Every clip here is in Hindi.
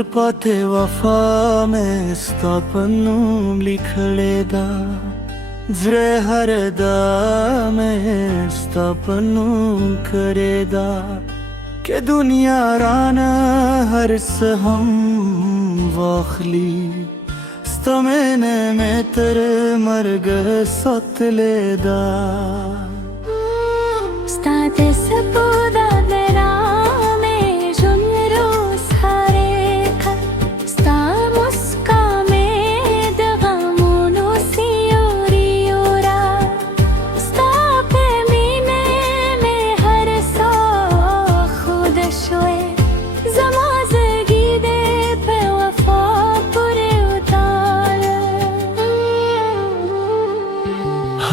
ਤਲਪਾਤੇ ਵਫਾ ਮੈਂ ਸਤਾਪਨੂੰ ਲਿਖੜੇਦਾ ਜ਼ਰੇ ਹਰਦਾ ਮੈਂ ਸਤਾਪਨੂੰ ਕਰੇਦਾ ਕਿ ਦੁਨੀਆ ਰਾਨਾ ਹਰ ਸਹਮ ਵਾਖਲੀ ਸਤਮੇਨੇ ਮੈਂ ਤਰ ਮਰਗ ਸਤਲੇਦਾ ਸਤਾਤੇ ਸਪੋਦਾ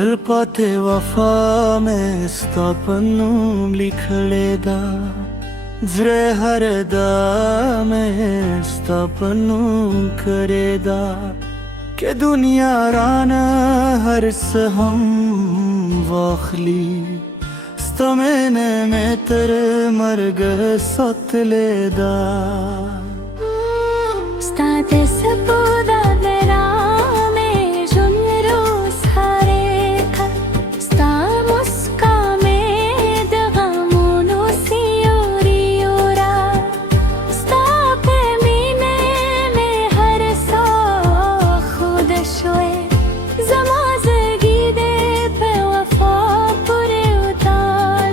तलपाते वफा में सतापनूं लिखड़ेदा ਜ਼ਰੇ ਹਰਦਾ ਮੈਂ ਸਤਾਪਨੂੰ ਕਰੇਦਾ ਕਿ ਦੁਨੀਆ ਰਾਨਾ ਹਰ ਸਹਮ ਵਾਖਲੀ तमेने में तेरे मर्ग सतलेदा State sapuda derame junro sareka sta muska me dagamuno sioriora sta pe mine me har sa khud shoe zamazgi de pe wafa pure utar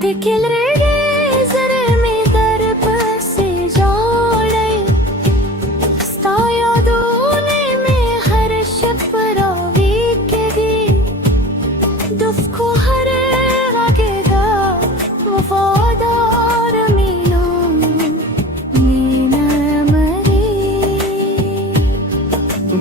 Dikil rege zare me dar pase jode sta yadone me har shaparavi ke gi duf ko har rageda wafadar mino mina mari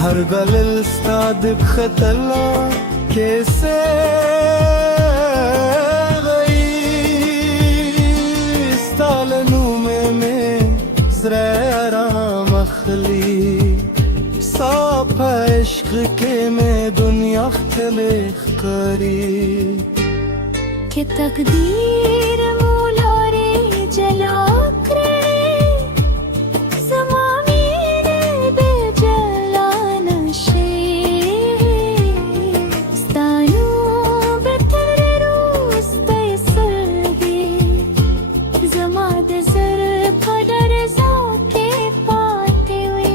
हर गलिल स्तादिक खतला कैसे गई स्तालनू में जरा मखली साफ इश्क के में दुनिया खलेख करी ke takdir mulare jala kre zamamine be jalana she stanu betere roz taisargi zamad zar padar zaake paate hui